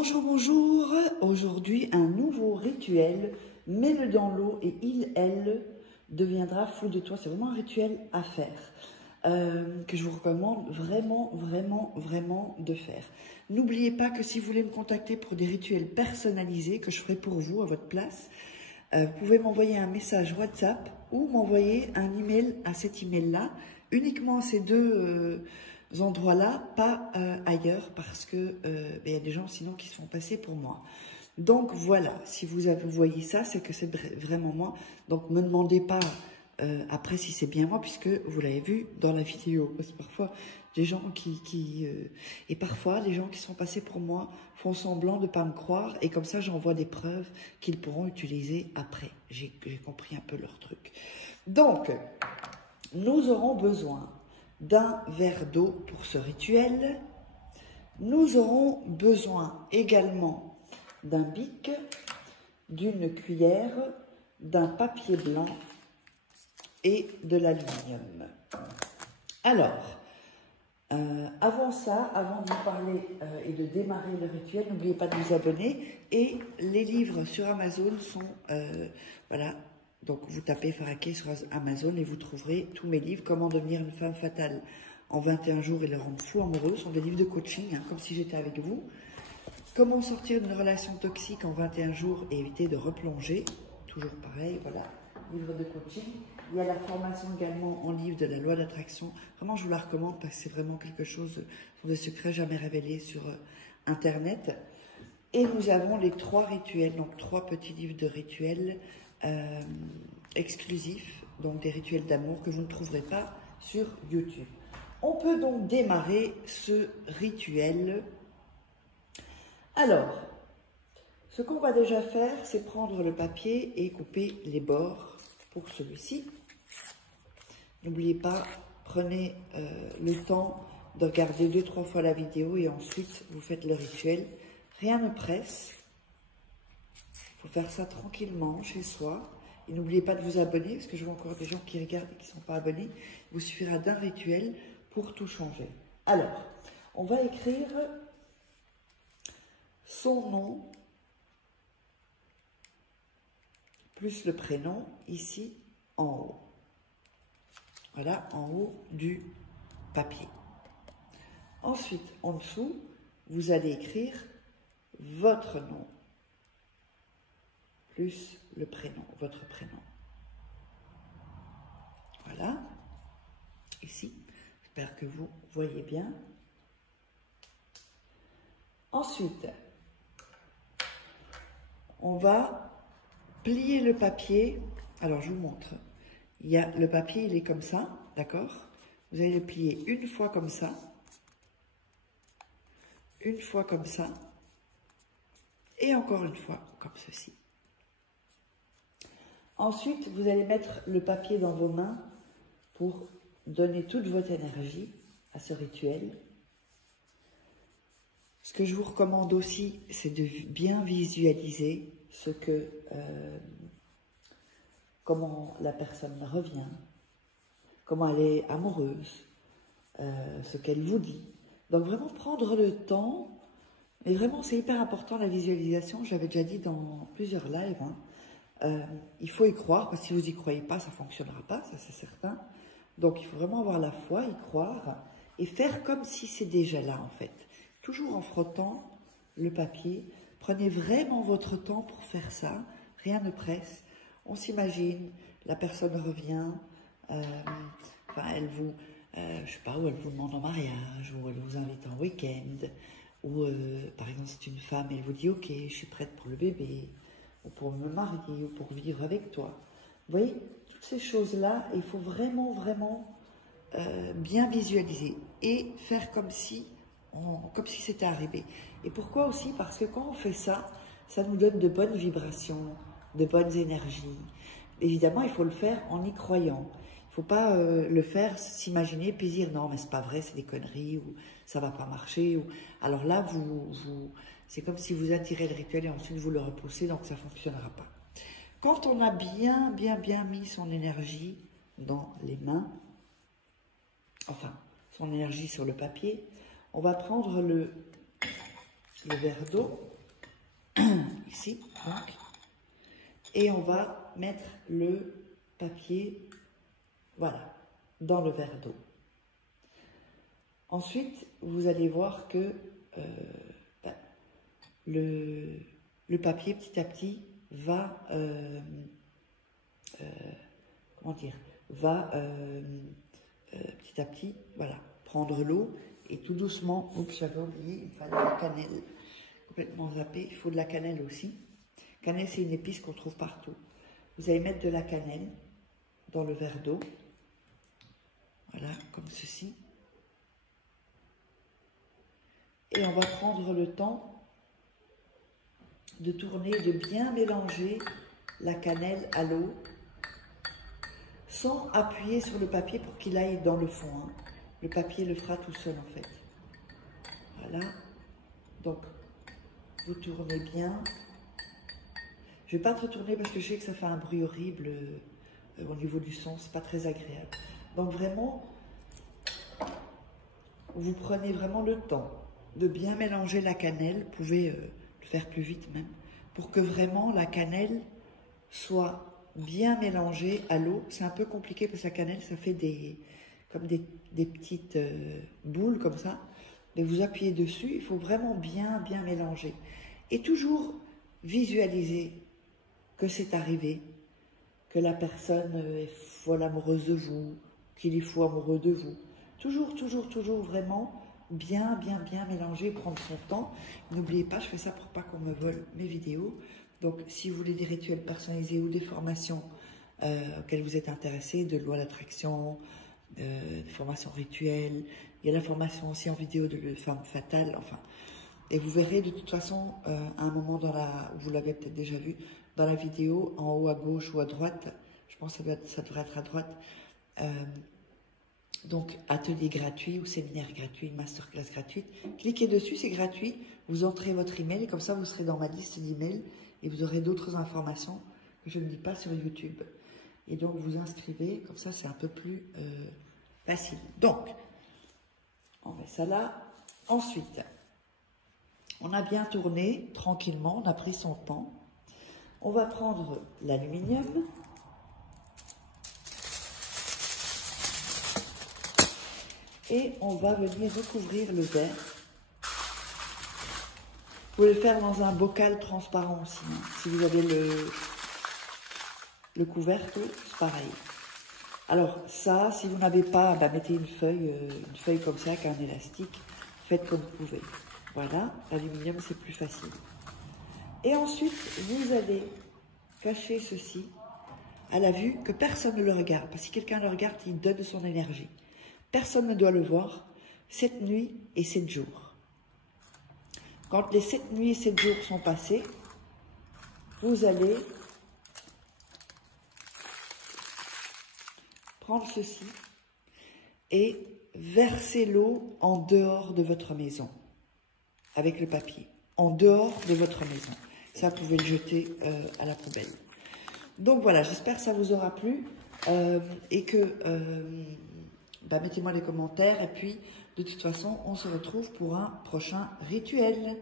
Bonjour, bonjour. Aujourd'hui, un nouveau rituel. Mets-le dans l'eau et elle, deviendra fou de toi. C'est vraiment un rituel à faire que je vous recommande vraiment de faire. N'oubliez pas que si vous voulez me contacter pour des rituels personnalisés que je ferai pour vous à votre place, vous pouvez m'envoyer un message WhatsApp ou m'envoyer un email à cet email-là, uniquement à ces deux endroits-là, pas ailleurs, parce que y a des gens sinon qui se font passer pour moi. Donc voilà, si vous voyez ça, c'est que c'est vraiment moi. Donc ne me demandez pas après si c'est bien moi, puisque vous l'avez vu dans la vidéo. Parce que parfois, des gens et parfois, les gens qui sont passés pour moi font semblant de ne pas me croire, et comme ça, j'envoie des preuves qu'ils pourront utiliser après. J'ai compris un peu leur truc. Donc, nous aurons besoin d'un verre d'eau pour ce rituel. Nous aurons besoin également d'un bic, d'une cuillère, d'un papier blanc et de l'aluminium. Alors, avant ça, avant de vous parler et de démarrer le rituel, n'oubliez pas de vous abonner. Et les livres sur Amazon sont, voilà, donc vous tapez Faraké sur Amazon et vous trouverez tous mes livres. Comment devenir une femme fatale en 21 jours et le rendre fou amoureux. Ce sont des livres de coaching, hein, comme si j'étais avec vous. Comment sortir d'une relation toxique en 21 jours et éviter de replonger. Toujours pareil, voilà, livre de coaching. Il y a la formation également en livre de la loi d'attraction. Vraiment, je vous la recommande parce que c'est vraiment quelque chose de secret jamais révélé sur Internet. Et nous avons les 3 rituels, donc 3 petits livres de rituels exclusifs, donc des rituels d'amour que vous ne trouverez pas sur YouTube. On peut donc démarrer ce rituel. Alors, ce qu'on va déjà faire, c'est prendre le papier et couper les bords pour celui-ci. N'oubliez pas, prenez le temps de regarder 2-3 fois la vidéo et ensuite vous faites le rituel. Rien ne presse. Il faut faire ça tranquillement chez soi. Et n'oubliez pas de vous abonner, parce que je vois encore des gens qui regardent et qui ne sont pas abonnés. Il vous suffira d'un rituel pour tout changer. Alors, on va écrire son nom plus le prénom ici en haut. Voilà, en haut du papier. Ensuite, en dessous, vous allez écrire votre nom plus le prénom, votre prénom. Voilà, ici. J'espère que vous voyez bien. Ensuite, on va plier le papier. Alors, je vous montre. Le papier, il est comme ça, d'accord? Vous allez le plier une fois comme ça, une fois comme ça, et encore une fois comme ceci. Ensuite, vous allez mettre le papier dans vos mains pour donner toute votre énergie à ce rituel. Ce que je vous recommande aussi, c'est de bien visualiser comment la personne revient, comment elle est amoureuse, ce qu'elle vous dit. Donc vraiment prendre le temps, mais vraiment c'est hyper important la visualisation, je l'avais déjà dit dans plusieurs lives, hein. Il faut y croire, parce que si vous n'y croyez pas, ça ne fonctionnera pas, ça c'est certain. Donc il faut vraiment avoir la foi, y croire, et faire comme si c'est déjà là en fait. Toujours en frottant le papier, prenez vraiment votre temps pour faire ça, rien ne presse. On s'imagine, la personne revient, elle vous, je sais pas, ou elle vous demande en mariage, ou elle vous invite en week-end, ou par exemple c'est une femme, elle vous dit ok, je suis prête pour le bébé, ou pour me marier, ou pour vivre avec toi. Vous voyez, toutes ces choses-là, il faut vraiment bien visualiser et faire comme si c'était arrivé. Et pourquoi aussi? Parce que quand on fait ça, ça nous donne de bonnes vibrations, de bonnes énergies. Évidemment, il faut le faire en y croyant. Il ne faut pas le faire, s'imaginer, puis dire non, mais c'est pas vrai, c'est des conneries, ou ça va pas marcher. Ou... Alors là, c'est comme si vous attirez le rituel et ensuite vous le repoussez, donc ça ne fonctionnera pas. Quand on a bien mis son énergie dans les mains, enfin, son énergie sur le papier, on va prendre le verre d'eau, ici, donc, et on va mettre le papier, voilà, dans le verre d'eau. Ensuite, vous allez voir que le papier, petit à petit, va, comment dire, va petit à petit, voilà, prendre l'eau et tout doucement, oups, j'avais oublié, il fallait la cannelle, complètement zappé, il faut de la cannelle aussi. Cannelle, c'est une épice qu'on trouve partout. Vous allez mettre de la cannelle dans le verre d'eau, voilà, comme ceci. Et on va prendre le temps de tourner, de bien mélanger la cannelle à l'eau, sans appuyer sur le papier pour qu'il aille dans le fond. Hein. Le papier le fera tout seul en fait. Voilà. Donc, vous tournez bien. Je ne vais pas trop tourner parce que je sais que ça fait un bruit horrible au niveau du son. C'est pas très agréable. Donc vraiment, vous prenez vraiment le temps de bien mélanger la cannelle. Vous pouvez le faire plus vite même. Pour que vraiment la cannelle soit bien mélangée à l'eau. C'est un peu compliqué parce que la cannelle, ça fait comme des petites boules comme ça. Et vous appuyez dessus, il faut vraiment bien mélanger. Et toujours visualiser que c'est arrivé, que la personne est folle amoureuse de vous, qu'il est fou amoureux de vous. Toujours vraiment bien mélanger, prendre son temps. N'oubliez pas, je fais ça pour pas qu'on me vole mes vidéos. Donc, si vous voulez des rituels personnalisés ou des formations auxquelles vous êtes intéressés, de loi d'attraction, des formations rituelles, il y a la formation aussi en vidéo de femme fatale, enfin. Et vous verrez de toute façon, à un moment vous l'avez peut-être déjà vu, dans la vidéo, en haut à gauche ou à droite, je pense que ça devrait être à droite, donc atelier gratuit ou séminaire gratuit, masterclass gratuite. Cliquez dessus, c'est gratuit, vous entrez votre email et comme ça vous serez dans ma liste d'emails et vous aurez d'autres informations que je ne dis pas sur YouTube. Et donc vous inscrivez, comme ça c'est un peu plus facile. Donc, on met ça là. Ensuite, on a bien tourné tranquillement, on a pris son temps. On va prendre l'aluminium. Et on va venir recouvrir le verre. Vous pouvez le faire dans un bocal transparent aussi. Hein. Si vous avez le couvercle, c'est pareil. Alors ça, si vous n'avez pas, mettez une feuille comme ça avec un élastique. Faites comme vous pouvez. Voilà, l'aluminium c'est plus facile. Et ensuite, vous allez cacher ceci à la vue que personne ne le regarde. Parce que si quelqu'un le regarde, il donne son énergie. Personne ne doit le voir 7 nuits et 7 jours. Quand les 7 nuits et 7 jours sont passés, vous allez prendre ceci et verser l'eau en dehors de votre maison avec le papier. En dehors de votre maison. Ça, vous pouvez le jeter à la poubelle. Donc voilà, j'espère que ça vous aura plu et que... mettez-moi les commentaires et puis de toute façon on se retrouve pour un prochain rituel.